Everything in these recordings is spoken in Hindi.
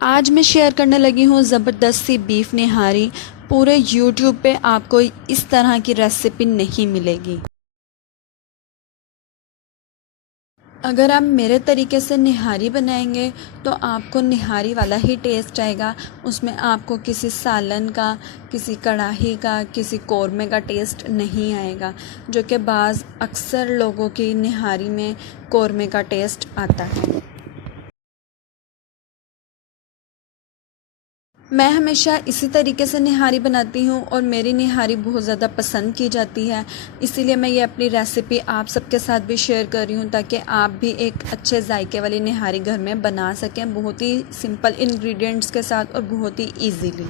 आज मैं शेयर करने लगी हूँ ज़बरदस्त सी बीफ निहारी। पूरे यूट्यूब पे आपको इस तरह की रेसिपी नहीं मिलेगी। अगर आप मेरे तरीके से निहारी बनाएंगे तो आपको निहारी वाला ही टेस्ट आएगा। उसमें आपको किसी सालन का, किसी कढ़ाई का, किसी कौरमे का टेस्ट नहीं आएगा, जो कि अक्सर लोगों की निहारी में कौरमे का टेस्ट आता है। मैं हमेशा इसी तरीके से निहारी बनाती हूँ और मेरी निहारी बहुत ज़्यादा पसंद की जाती है। इसीलिए मैं ये अपनी रेसिपी आप सबके साथ भी शेयर कर रही हूँ, ताकि आप भी एक अच्छे जायके वाली निहारी घर में बना सकें, बहुत ही सिंपल इंग्रेडिएंट्स के साथ और बहुत ही ईजीली।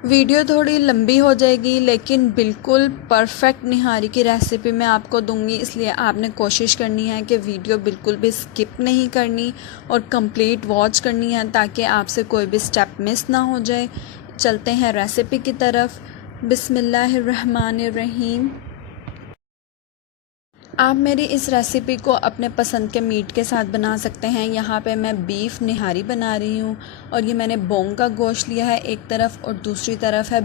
वीडियो थोड़ी लंबी हो जाएगी, लेकिन बिल्कुल परफेक्ट निहारी की रेसिपी मैं आपको दूंगी, इसलिए आपने कोशिश करनी है कि वीडियो बिल्कुल भी स्किप नहीं करनी और कंप्लीट वॉच करनी है, ताकि आपसे कोई भी स्टेप मिस ना हो जाए। चलते हैं रेसिपी की तरफ। बिस्मिल्लाहिर्रहमानिर्रहीम। आप मेरी इस रेसिपी को अपने पसंद के मीट के साथ बना सकते हैं। यहाँ पे मैं बीफ निहारी बना रही हूँ और ये मैंने बोंग का गोश्त लिया है एक तरफ और दूसरी तरफ है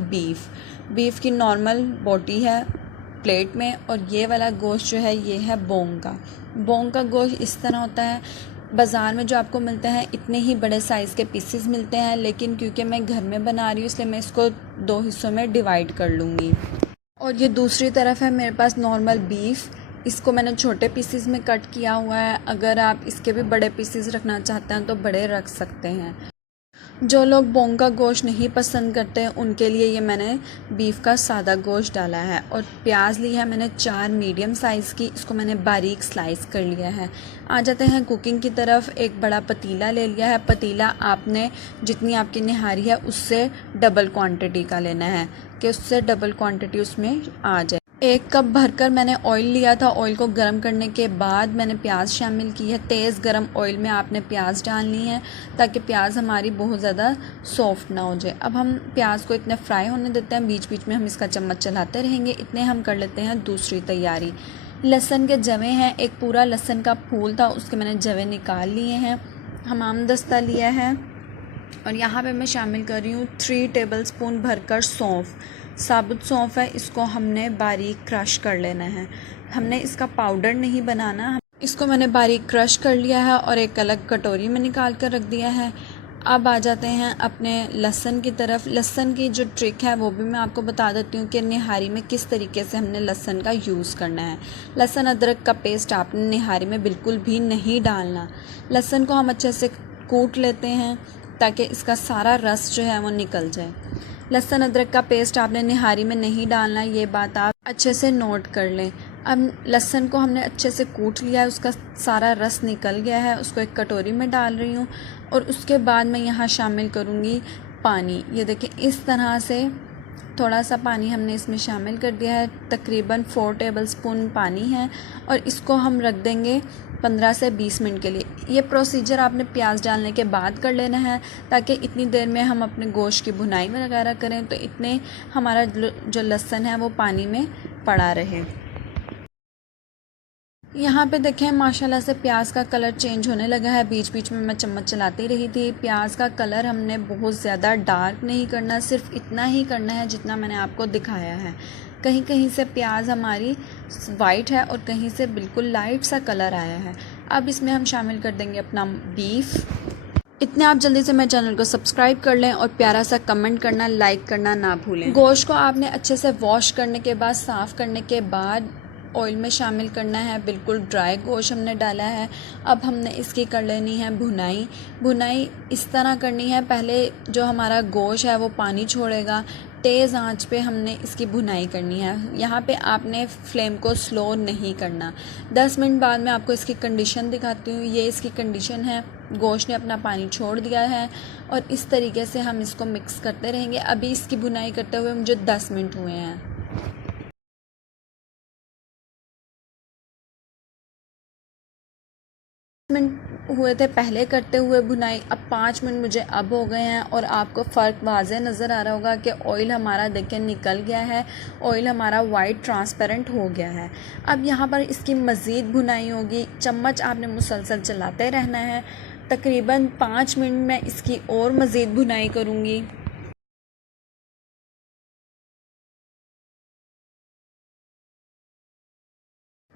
बीफ की नॉर्मल बोटी है प्लेट में, और ये वाला गोश्त जो है ये है बोंग का गोश्त इस तरह होता है। बाज़ार में जो आपको मिलते हैं इतने ही बड़े साइज़ के पीसेस मिलते हैं, लेकिन क्योंकि मैं घर में बना रही हूँ इसलिए मैं इसको दो हिस्सों में डिवाइड कर लूँगी। और ये दूसरी तरफ है मेरे पास नॉर्मल बीफ। इसको मैंने छोटे पीसेस में कट किया हुआ है। अगर आप इसके भी बड़े पीसेस रखना चाहते हैं तो बड़े रख सकते हैं। जो लोग बोंग का गोश्त नहीं पसंद करते हैं उनके लिए ये मैंने बीफ का सादा गोश्त डाला है। और प्याज लिया है मैंने 4 मीडियम साइज़ की, इसको मैंने बारीक स्लाइस कर लिया है। आ जाते हैं कुकिंग की तरफ। एक बड़ा पतीला ले लिया है। पतीला आपने जितनी आपकी निहारी है उससे डबल क्वांटिटी का लेना है, कि उससे डबल क्वांटिटी उसमें आ जाए। 1 कप भरकर मैंने ऑयल लिया था। ऑयल को गर्म करने के बाद मैंने प्याज शामिल की है। तेज़ गर्म ऑयल में आपने प्याज डालनी है, ताकि प्याज हमारी बहुत ज़्यादा सॉफ्ट ना हो जाए। अब हम प्याज को इतने फ्राई होने देते हैं, बीच बीच में हम इसका चम्मच चलाते रहेंगे। इतने हम कर लेते हैं दूसरी तैयारी। लहसुन के जवे हैं, एक पूरा लहसुन का फूल था, उसके मैंने जवे निकाल लिए हैं। हमाम दस्ता लिया है और यहाँ पे मैं शामिल कर रही हूँ 3 टेबलस्पून भरकर सौंफ। साबुत सौंफ है, इसको हमने बारीक क्रश कर लेना है। हमने इसका पाउडर नहीं बनाना। इसको मैंने बारीक क्रश कर लिया है और एक अलग कटोरी में निकाल कर रख दिया है। अब आ जाते हैं अपने लहसुन की तरफ। लहसुन की जो ट्रिक है वो भी मैं आपको बता देती हूँ कि निहारी में किस तरीके से हमने लहसुन का यूज़ करना है। लहसुन अदरक का पेस्ट आपने निहारी में बिल्कुल भी नहीं डालना। लहसुन को हम अच्छे से कूट लेते हैं ताकि इसका सारा रस जो है वो निकल जाए। लहसुन अदरक का पेस्ट आपने निहारी में नहीं डालना, ये बात आप अच्छे से नोट कर लें। अब लहसुन को हमने अच्छे से कूट लिया है, उसका सारा रस निकल गया है। उसको एक कटोरी में डाल रही हूँ और उसके बाद मैं यहाँ शामिल करूँगी पानी। ये देखिए इस तरह से थोड़ा सा पानी हमने इसमें शामिल कर दिया है। तकरीबन 4 टेबलस्पून पानी है और इसको हम रख देंगे 15 से 20 मिनट के लिए। ये प्रोसीजर आपने प्याज डालने के बाद कर लेना है, ताकि इतनी देर में हम अपने गोश्त की भुनाई वगैरह करें तो इतने हमारा जो लहसुन है वो पानी में पड़ा रहे। यहाँ पे देखें माशाल्लाह से प्याज का कलर चेंज होने लगा है। बीच बीच में मैं चम्मच चलाती रही थी। प्याज का कलर हमने बहुत ज़्यादा डार्क नहीं करना, सिर्फ इतना ही करना है जितना मैंने आपको दिखाया है। कहीं कहीं से प्याज हमारी वाइट है और कहीं से बिल्कुल लाइट सा कलर आया है। अब इसमें हम शामिल कर देंगे अपना बीफ। इतने आप जल्दी से मेरे चैनल को सब्सक्राइब कर लें और प्यारा सा कमेंट करना, लाइक करना ना भूलें। गोश्त को आपने अच्छे से वॉश करने के बाद, साफ़ करने के बाद ऑयल में शामिल करना है। बिल्कुल ड्राई गोश्त हमने डाला है। अब हमने इसकी कर लेनी है भुनाई इस तरह करनी है। पहले जो हमारा गोश्त है वो पानी छोड़ेगा, तेज़ आंच पे हमने इसकी भुनाई करनी है। यहाँ पे आपने फ्लेम को स्लो नहीं करना। 10 मिनट बाद मैं आपको इसकी कंडीशन दिखाती हूँ। ये इसकी कंडीशन है, गोश्त ने अपना पानी छोड़ दिया है और इस तरीके से हम इसको मिक्स करते रहेंगे। अभी इसकी भुनाई करते हुए मुझे 10 मिनट हुए हैं। मिनट हुए थे पहले करते हुए भुनाई, अब 5 मिनट मुझे अब हो गए हैं और आपको फ़र्क वाज़े नज़र आ रहा होगा कि ऑयल हमारा देखें निकल गया है, ऑयल हमारा वाइट ट्रांसपेरेंट हो गया है। अब यहाँ पर इसकी मज़ीद भुनाई होगी, चम्मच आपने मुसलसल चलाते रहना है। तकरीबन 5 मिनट में इसकी और मज़ीद भुनाई करूँगी।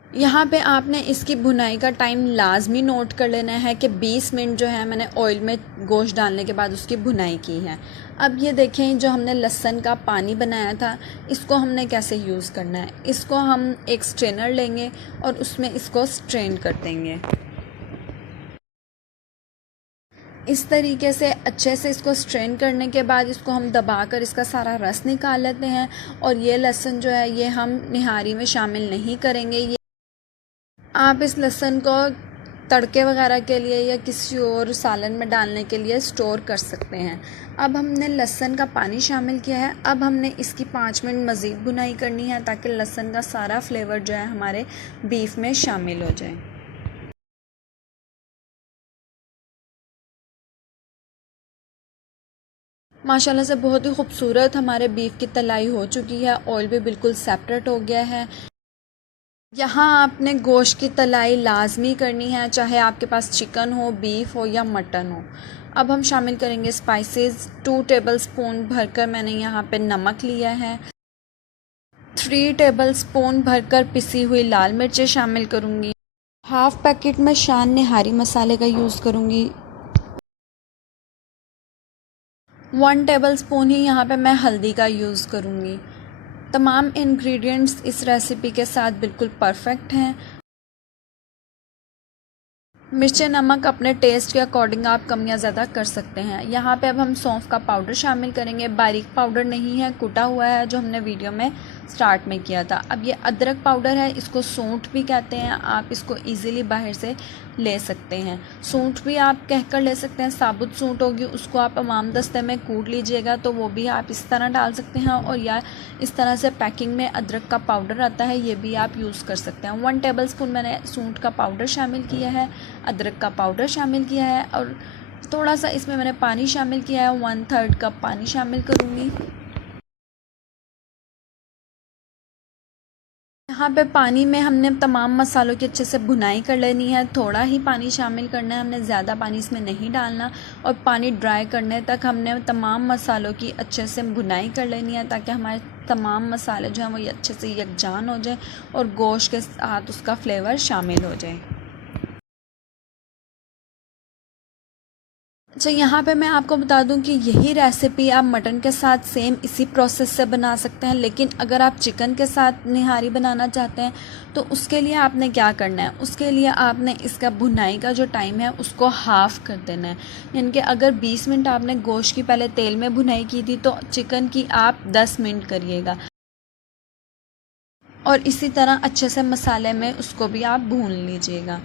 यहाँ पे आपने इसकी भुनाई का टाइम लाजमी नोट कर लेना है कि 20 मिनट जो है मैंने ऑयल में गोश्त डालने के बाद उसकी भुनाई की है। अब ये देखें जो हमने लहसुन का पानी बनाया था, इसको हमने कैसे यूज़ करना है। इसको हम एक स्ट्रेनर लेंगे और उसमें इसको स्ट्रेन कर देंगे। इस तरीके से अच्छे से इसको स्ट्रेन करने के बाद इसको हम दबाकर इसका सारा रस निकाल लेते हैं। और ये लहसुन जो है ये हम निहारी में शामिल नहीं करेंगे। ये आप इस लहसुन को तड़के वगैरह के लिए या किसी और सालन में डालने के लिए स्टोर कर सकते हैं। अब हमने लहसुन का पानी शामिल किया है। अब हमने इसकी 5 मिनट मज़ीद भुनाई करनी है ताकि लहसुन का सारा फ्लेवर जो है हमारे बीफ में शामिल हो जाए। माशाल्लाह से बहुत ही खूबसूरत हमारे बीफ की तलाई हो चुकी है, ऑयल भी बिल्कुल सेपरेट हो गया है। यहाँ आपने गोश्त की तलाई लाजमी करनी है, चाहे आपके पास चिकन हो, बीफ हो या मटन हो। अब हम शामिल करेंगे स्पाइसेस। 2 टेबलस्पून भरकर मैंने यहाँ पे नमक लिया है। 3 टेबलस्पून भरकर पिसी हुई लाल मिर्चें शामिल करूँगी। हाफ़ पैकेट में शान निहारी मसाले का यूज़ करूँगी। 1 टेबलस्पून ही यहाँ पे मैं हल्दी का यूज़ करूँगी। तमाम इंग्रेडिएंट्स इस रेसिपी के साथ बिल्कुल परफेक्ट हैं। मिर्च नमक अपने टेस्ट के अकॉर्डिंग आप कम या ज़्यादा कर सकते हैं। यहाँ पे अब हम सौंफ का पाउडर शामिल करेंगे। बारीक पाउडर नहीं है, कुटा हुआ है, जो हमने वीडियो में स्टार्ट में किया था। अब ये अदरक पाउडर है, इसको सूंठ भी कहते हैं। आप इसको इजीली बाहर से ले सकते हैं। सूंठ भी आप कहकर ले सकते हैं। साबुत सूंठ होगी उसको आप अमाम दस्ते में कूट लीजिएगा तो वो भी आप इस तरह डाल सकते हैं। और या इस तरह से पैकिंग में अदरक का पाउडर आता है, ये भी आप यूज़ कर सकते हैं। 1 टेबलस्पून मैंने सूंठ का पाउडर शामिल किया है, अदरक का पाउडर शामिल किया है और थोड़ा सा इसमें मैंने पानी शामिल किया है। 1/3 कप पानी शामिल करूँगी। यहाँ पे पानी में हमने तमाम मसालों की अच्छे से भुनाई कर लेनी है। थोड़ा ही पानी शामिल करना है, हमने ज़्यादा पानी इसमें नहीं डालना। और पानी ड्राई करने तक हमने तमाम मसालों की अच्छे से भुनाई कर लेनी है ताकि हमारे तमाम मसाले जो हैं वो अच्छे से यकजान हो जाए और गोश्त के साथ उसका फ्लेवर शामिल हो जाए। अच्छा, यहाँ पे मैं आपको बता दूं कि यही रेसिपी आप मटन के साथ सेम इसी प्रोसेस से बना सकते हैं। लेकिन अगर आप चिकन के साथ निहारी बनाना चाहते हैं तो उसके लिए आपने क्या करना है, उसके लिए आपने इसका भुनाई का जो टाइम है उसको हाफ़ कर देना है। यानी कि अगर 20 मिनट आपने गोश्त की पहले तेल में भुनाई की थी तो चिकन की आप 10 मिनट करिएगा। और इसी तरह अच्छे से मसाले में उसको भी आप भून लीजिएगा।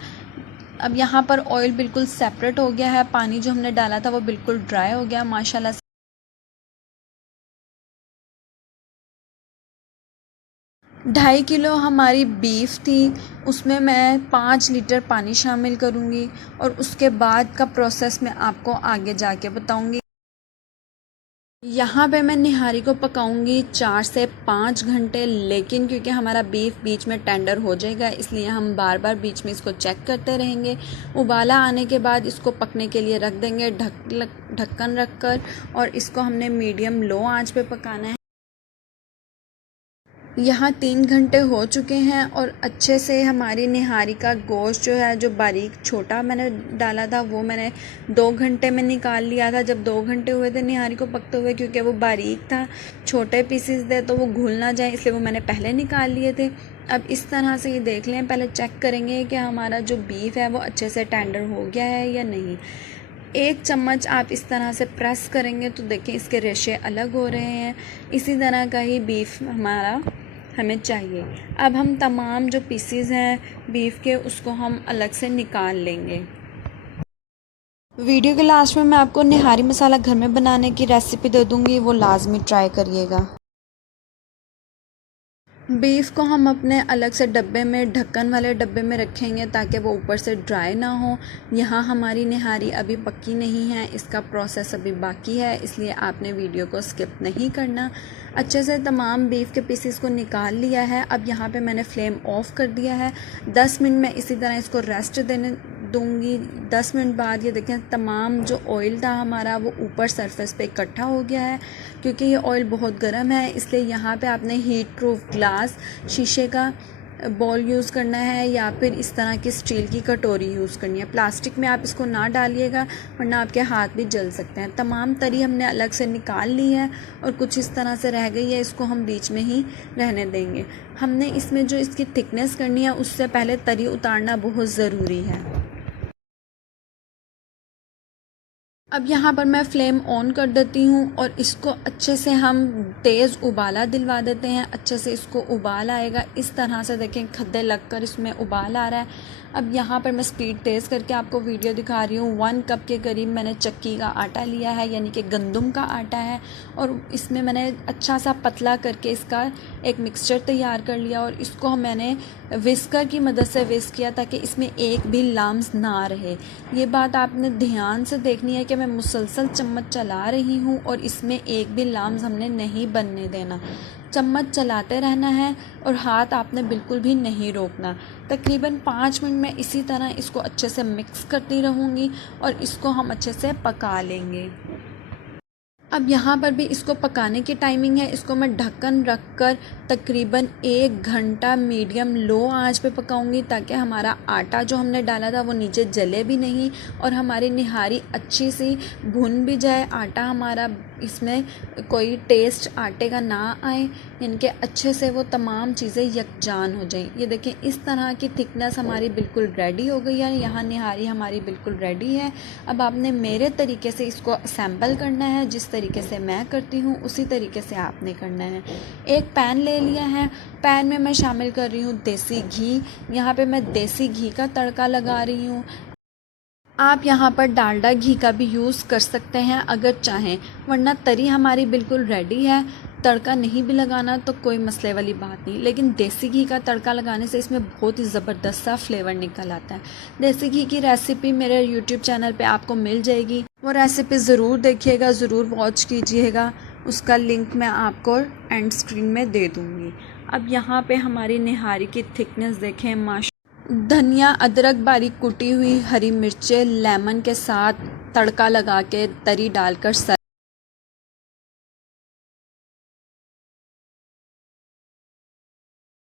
अब यहाँ पर ऑयल बिल्कुल सेपरेट हो गया है, पानी जो हमने डाला था वो बिल्कुल ड्राई हो गया माशाल्लाह से। 2.5 किलो हमारी बीफ थी, उसमें मैं 5 लीटर पानी शामिल करूँगी और उसके बाद का प्रोसेस मैं आपको आगे जाके बताऊँगी। यहाँ पे मैं निहारी को पकाऊंगी 4 से 5 घंटे, लेकिन क्योंकि हमारा बीफ बीच में टेंडर हो जाएगा इसलिए हम बार बार बीच में इसको चेक करते रहेंगे। उबाला आने के बाद इसको पकने के लिए रख देंगे ढक्कन रख कर, और इसको हमने मीडियम लो आंच पे पकाना है। यहाँ 3 घंटे हो चुके हैं और अच्छे से हमारी निहारी का गोश्त जो है, जो बारीक छोटा मैंने डाला था वो मैंने 2 घंटे में निकाल लिया था। जब 2 घंटे हुए थे निहारी को पकते हुए, क्योंकि वो बारीक था, छोटे पीसेस थे तो वो घुल ना जाए इसलिए वो मैंने पहले निकाल लिए थे। अब इस तरह से ये देख लें, पहले चेक करेंगे कि हमारा जो बीफ है वो अच्छे से टेंडर हो गया है या नहीं। 1 चम्मच आप इस तरह से प्रेस करेंगे तो देखें इसके रेशे अलग हो रहे हैं। इसी तरह का ही बीफ हमारा हमें चाहिए। अब हम तमाम जो पीसीज हैं बीफ के उसको हम अलग से निकाल लेंगे। वीडियो के लास्ट में मैं आपको निहारी मसाला घर में बनाने की रेसिपी दे दूँगी, वो लाजमी ट्राई करिएगा। बीफ को हम अपने अलग से डब्बे में, ढक्कन वाले डब्बे में रखेंगे ताकि वो ऊपर से ड्राई ना हो। यहाँ हमारी निहारी अभी पक्की नहीं है, इसका प्रोसेस अभी बाकी है, इसलिए आपने वीडियो को स्किप नहीं करना। अच्छे से तमाम बीफ के पीसेस को निकाल लिया है। अब यहाँ पे मैंने फ्लेम ऑफ कर दिया है। 10 मिनट में इसी तरह इसको रेस्ट देने दूंगी। 10 मिनट बाद ये देखें तमाम जो ऑयल था हमारा वो ऊपर सरफेस पे इकट्ठा हो गया है। क्योंकि ये ऑयल बहुत गर्म है, इसलिए यहाँ पे आपने हीट प्रूफ ग्लास, शीशे का बॉल यूज़ करना है या फिर इस तरह की स्टील की कटोरी यूज़ करनी है। प्लास्टिक में आप इसको ना डालिएगा वरना आपके हाथ भी जल सकते हैं। तमाम तरी हमने अलग से निकाल ली है और कुछ इस तरह से रह गई है, इसको हम बीच में ही रहने देंगे। हमने इसमें जो इसकी थिकनेस करनी है उससे पहले तरी उतारना बहुत ज़रूरी है। अब यहाँ पर मैं फ्लेम ऑन कर देती हूँ और इसको अच्छे से हम तेज़ उबाला दिलवा देते हैं। अच्छे से इसको उबाल आएगा, इस तरह से देखें खद्दे लगकर इसमें उबाल आ रहा है। अब यहाँ पर मैं स्पीड तेज़ करके आपको वीडियो दिखा रही हूँ। 1 कप के करीब मैंने चक्की का आटा लिया है, यानी कि गंदम का आटा है, और इसमें मैंने अच्छा सा पतला करके इसका एक मिक्सचर तैयार कर लिया और इसको मैंने विस्कर की मदद से विस्क किया ताकि इसमें एक भी लम्स ना रहे। ये बात आपने ध्यान से देखनी है कि मैं मुसलसल चम्मच चला रही हूँ और इसमें एक भी लम्स हमने नहीं बनने देना। चम्मच चलाते रहना है और हाथ आपने बिल्कुल भी नहीं रोकना। तकरीबन 5 मिनट में इसी तरह इसको अच्छे से मिक्स करती रहूँगी और इसको हम अच्छे से पका लेंगे। अब यहाँ पर भी इसको पकाने की टाइमिंग है। इसको मैं ढक्कन रखकर तकरीबन 1 घंटा मीडियम लो आंच पे पकाऊंगी ताकि हमारा आटा जो हमने डाला था वो नीचे जले भी नहीं और हमारी निहारी अच्छी सी भुन भी जाए। आटा हमारा इसमें कोई टेस्ट आटे का ना आए, यानी कि अच्छे से वो तमाम चीज़ें यकजान हो जाएं। ये देखें इस तरह की थिकनेस हमारी बिल्कुल रेडी हो गई है। यहाँ निहारी हमारी बिल्कुल रेडी है। अब आपने मेरे तरीके से इसको असेंबल करना है, जिस तरीके से मैं करती हूँ उसी तरीके से आपने करना है। एक पैन ले लिया है, पैन में मैं शामिल कर रही हूँ देसी घी। यहाँ पे मैं देसी घी का तड़का लगा रही हूँ। आप यहाँ पर डालडा घी का भी यूज़ कर सकते हैं अगर चाहें, वरना तरी हमारी बिल्कुल रेडी है। तड़का नहीं भी लगाना तो कोई मसले वाली बात नहीं, लेकिन देसी घी का तड़का लगाने से इसमें बहुत ही ज़बरदस्त सा फ्लेवर निकल आता है। देसी घी की रेसिपी मेरे यूट्यूब चैनल पे आपको मिल जाएगी, वो रेसिपी ज़रूर देखिएगा, ज़रूर वॉच कीजिएगा। उसका लिंक मैं आपको एंड स्क्रीन में दे दूँगी। अब यहाँ पे हमारी निहारी की थिकनेस देखें, माशा। धनिया, अदरक बारीक कुटी हुई, हरी मिर्चें, लेमन के साथ तड़का लगा के तरी डालकर